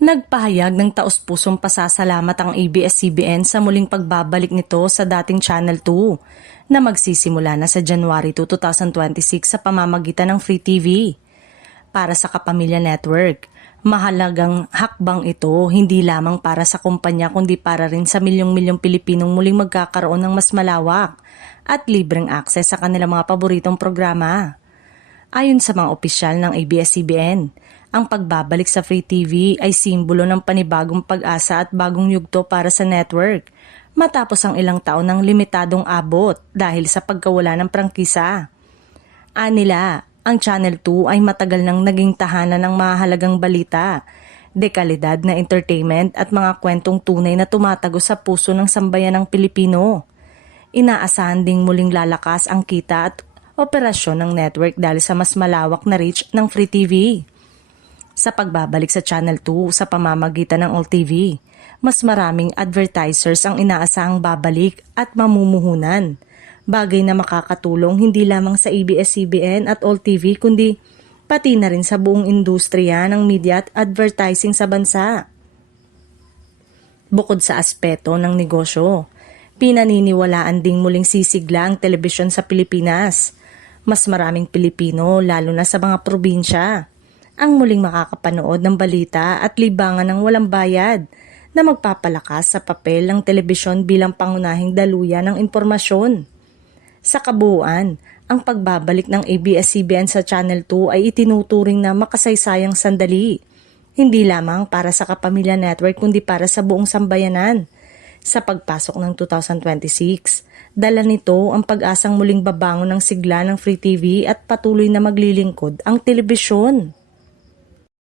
Nagpahayag ng taos-pusong pasasalamat ang ABS-CBN sa muling pagbabalik nito sa dating Channel 2 na magsisimula na sa January 2, 2026 sa pamamagitan ng Free TV. Para sa Kapamilya Network, mahalagang hakbang ito hindi lamang para sa kumpanya kundi para rin sa milyong-milyong Pilipinong muling magkakaroon ng mas malawak at libreng akses sa kanilang mga paboritong programa. Ayon sa mga opisyal ng ABS-CBN, ang pagbabalik sa Free TV ay simbolo ng panibagong pag-asa at bagong yugto para sa network matapos ang ilang taon ng limitadong abot dahil sa pagkawala ng prangkisa. Anila, ang Channel 2 ay matagal nang naging tahanan ng mahalagang balita, dekalidad na entertainment at mga kwentong tunay na tumatago sa puso ng sambayanang Pilipino. Inaasahan ding muling lalakas ang kita at operasyon ng network dahil sa mas malawak na reach ng Free TV. Sa pagbabalik sa Channel 2 sa pamamagitan ng AllTV, mas maraming advertisers ang inaasahang babalik at mamumuhunan. Bagay na makakatulong hindi lamang sa ABS-CBN at AllTV kundi pati na rin sa buong industriya ng media at advertising sa bansa. Bukod sa aspeto ng negosyo, pinaniniwalaan ding muling sisigla ang telebisyon sa Pilipinas. Mas maraming Pilipino, lalo na sa mga probinsya, ang muling makakapanood ng balita at libangan ng walang bayad na magpapalakas sa papel ng telebisyon bilang pangunahing daluyan ng impormasyon. Sa kabuuan, ang pagbabalik ng ABS-CBN sa Channel 2 ay itinuturing na makasaysayang sandali, hindi lamang para sa Kapamilya Network kundi para sa buong sambayanan. Sa pagpasok ng 2026, dala nito ang pag-asang muling babangon ng sigla ng Free TV at patuloy na maglilingkod ang telebisyon.